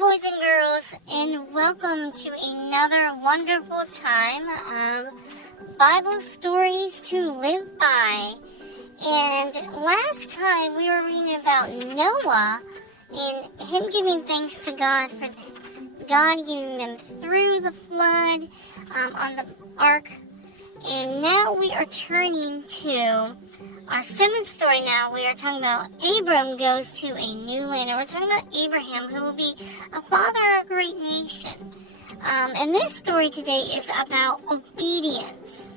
boys and girls, and welcome to another wonderful time of Bible stories to live by. And last time we were reading about Noah and him giving thanks to God for God getting them through the flood on the ark. And now we are turning to our seventh story. Now we are talking about Abram goes to a new land, and we're talking about Abraham, who will be a father of a great nation. And this story today is about obedience.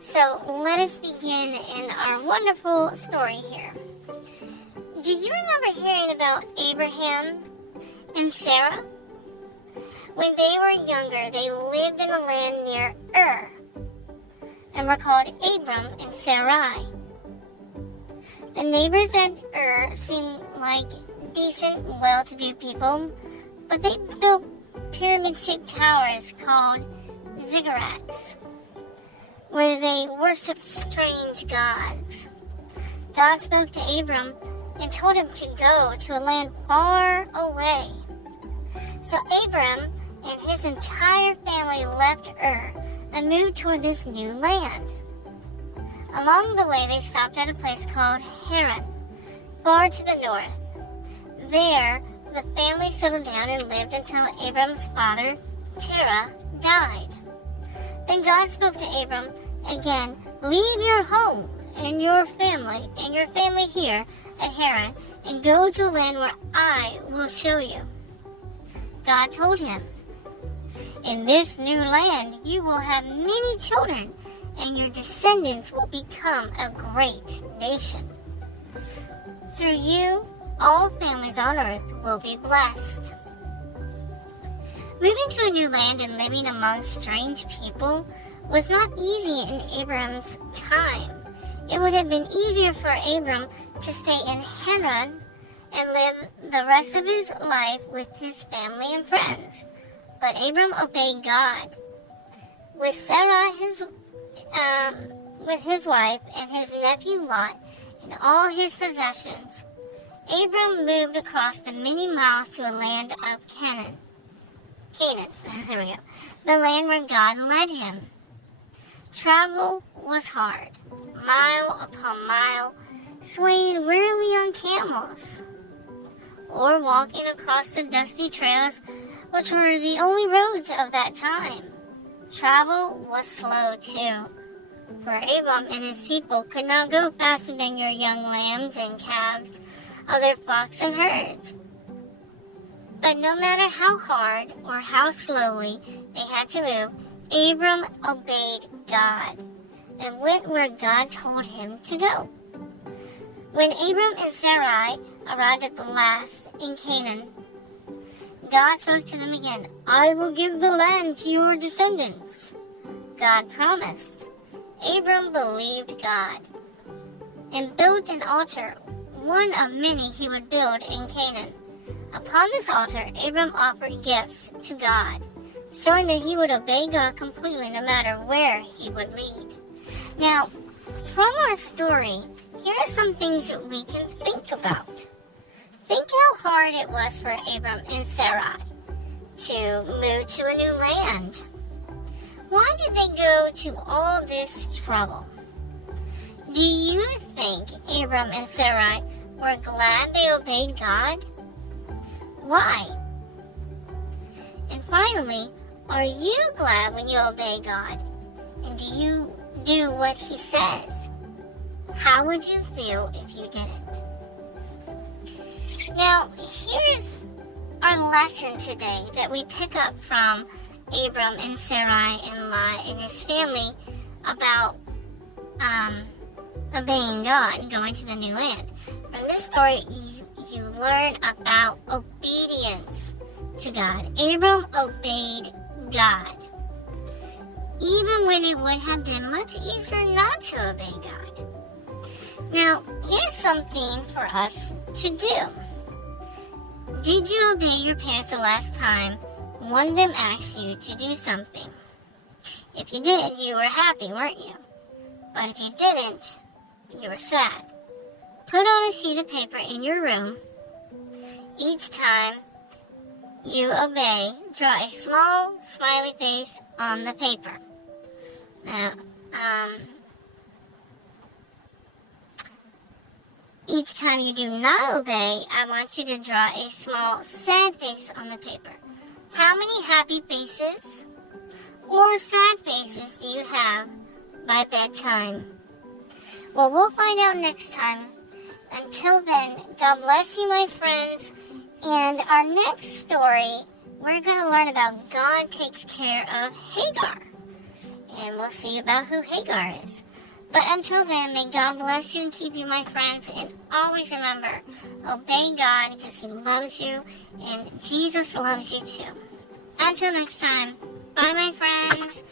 So let us begin in our wonderful story here. Do you remember hearing about Abraham and Sarah? When they were younger, they lived in a land near Ur, and were called Abram and Sarai. The neighbors at Ur seemed like decent, well-to-do people, but they built pyramid-shaped towers called ziggurats, where they worshipped strange gods. God spoke to Abram and told him to go to a land far away. So Abram and his entire family left Ur and moved toward this new land. Along the way, they stopped at a place called Haran, far to the north. There, the family settled down and lived until Abram's father, Terah, died. Then God spoke to Abram again, "Leave your home and your family here at Haran, and go to a land where I will show you." God told him, "In this new land, you will have many children, and your descendants will become a great nation. Through you, all families on earth will be blessed." Moving to a new land and living among strange people was not easy in Abram's time. It would have been easier for Abram to stay in Haran and live the rest of his life with his family and friends. But Abram obeyed God. With Sarah, with his wife and his nephew Lot and all his possessions, Abram moved across the many miles to a land of Canaan. There we go. The land where God led him. Travel was hard, mile upon mile, swaying wearily on camels, or walking across the dusty trails, which were the only roads of that time. Travel was slow too, for Abram and his people could not go faster than your young lambs and calves of their flocks and herds. But no matter how hard or how slowly they had to move, Abram obeyed God and went where God told him to go. When Abram and Sarai arrived at the last in Canaan, God spoke to them again. "I will give the land to your descendants," God promised. Abram believed God and built an altar, one of many he would build in Canaan. Upon this altar, Abram offered gifts to God, showing that he would obey God completely no matter where he would lead. Now, from our story, here are some things that we can think about. Think how hard it was for Abram and Sarai to move to a new land. Why did they go to all this trouble? Do you think Abram and Sarai were glad they obeyed God? Why? And finally, are you glad when you obey God? And do you do what He says? How would you feel if you didn't? Now, here's our lesson today that we pick up from Abram and Sarai and Lot and his family about obeying God and going to the new land. From this story, you learn about obedience to God. Abram obeyed God, even when it would have been much easier not to obey God. Now, here's something for us to do. Did you obey your parents the last time one of them asked you to do something? If you did, you were happy, weren't you? But if you didn't, you were sad. Put on a sheet of paper in your room each time you obey, draw a small smiley face on the paper. Now, each time you do not obey, I want you to draw a small sad face on the paper. How many happy faces or sad faces do you have by bedtime? Well, we'll find out next time. Until then, God bless you, my friends. And our next story, we're going to learn about God takes care of Hagar. And we'll see about who Hagar is. But until then, may God bless you and keep you, my friends. And always remember, obey God because He loves you and Jesus loves you too. Until next time, bye, my friends.